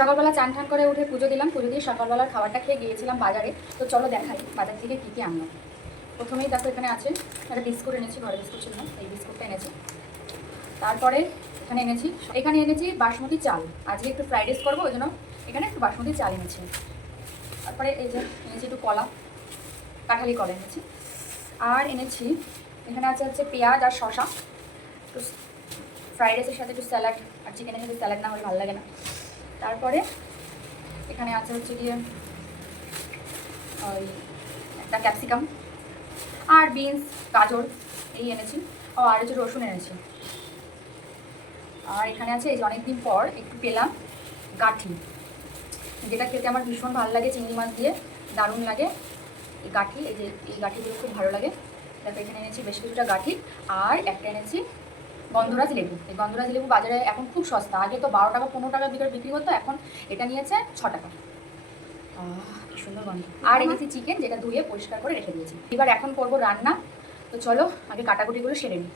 সকালবেলা চান টান করে উঠে পুজো দিলাম, পুজো দিয়ে সকালবেলার খাবারটা খেয়ে গিয়েছিলাম বাজারে। তো চলো দেখাই বাজার থেকে কী কী আনলাম। প্রথমেই দেখো এখানে আছে একটা বিস্কুট এনেছি, ঘরে বিস্কুট ছিল না, এই বিস্কুটটা এনেছি। তারপরে এখানে এনেছি বাসমতি চাল, আজকে একটু ফ্রাইড রাইস করবো, ওই জন্য এখানে একটু বাসমতি চাল এনেছি। তারপরে এই যে এনেছি একটু কলা, কাঁঠালি কলা এনেছি। আর এনেছি এখানে হচ্ছে পেঁয়াজ আর শশা, একটু ফ্রাইড রাইসের সাথে একটু স্যালাড, আর চিকেনের সাথে স্যালাড না হলে ভালো লাগে না। তারপরে এখানে আছে হচ্ছে গিয়ে ওই একটা ক্যাপসিকাম আর বিনস, গাজর এই এনেছি। আর হচ্ছে রসুন এনেছি। আর এখানে আছে এই যে অনেকদিন পর একটু পেলাম গাঠি, যেটা খেতে আমার ভীষণ ভালো লাগে, চিংড়ি মাছ দিয়ে দারুণ লাগে এই গাঠি। এই যে এই গাঠিগুলো খুব ভালো লাগে। দেখো এখানে এনেছি বেশ কিছুটা গাঠি। আর একটা এনেছি গন্ধরাজ লেবু। এই গন্ধরাজ লেবু বাজারে এখন খুব সস্তা, আগে তো 12 টাকা 15 টাকা বিক্রি হতো, এখন এটা নিয়েছে 6 টাকা। কি সুন্দর গন্ধ। আর এনেছি চিকেন, যেটা ধুয়ে পরিষ্কার করে রেখে দিয়েছি। এবার এখন করবো রান্না। তো চলো আগে কাটাকুটিগুলো সেরে নিই।